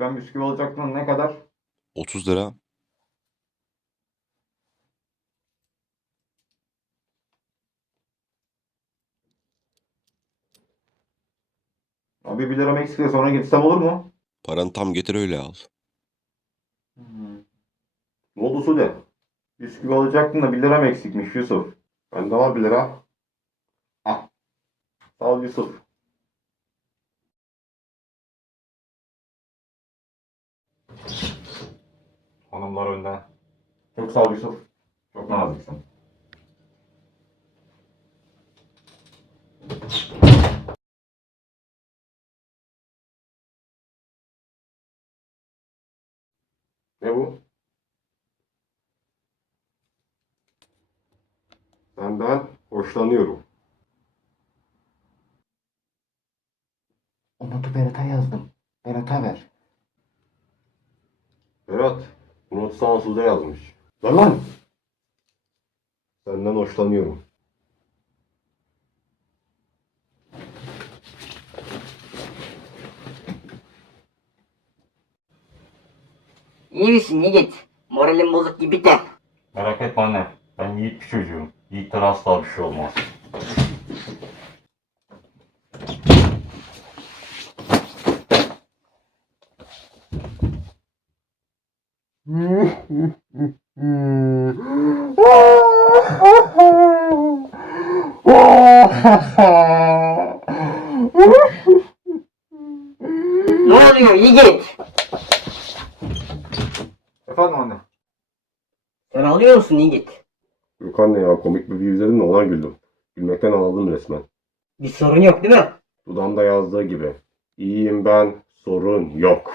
Ben bisküvi alacaktım ne kadar? 30 lira. Abi 1 liram eksik sonra gitsem olur mu? Paranı tam getir öyle al. Ne oldu Sude? Bisküvi alacaktın da 1 liram eksikmiş Yusuf. Bende var 1 lira. Al. Sağ ol Yusuf. Hanımlar önden. Çok sağ ol Yusuf. Çok naziksin. Ne bu? Senden hoşlanıyorum. O notu Berat'a yazdım. Berat'a ver. Berat, bu notu sana Sude yazmış. Ver lan! Senden hoşlanıyorum. İyi misin Yiğit? Moralim bozuk gibi de. Merak etme anne. Ben yiğit bir çocuğum. Yiğitten asla bir şey olmaz. Ne oluyor Yiğit? Efendim anne. Sen alıyor musun Yiğit? Yok anne ya komik bir video izledim de ona güldüm. Gülmekten ağladım resmen. Bir sorun yok değil mi? Dudağımda yazdığı gibi. İyiyim ben, sorun yok.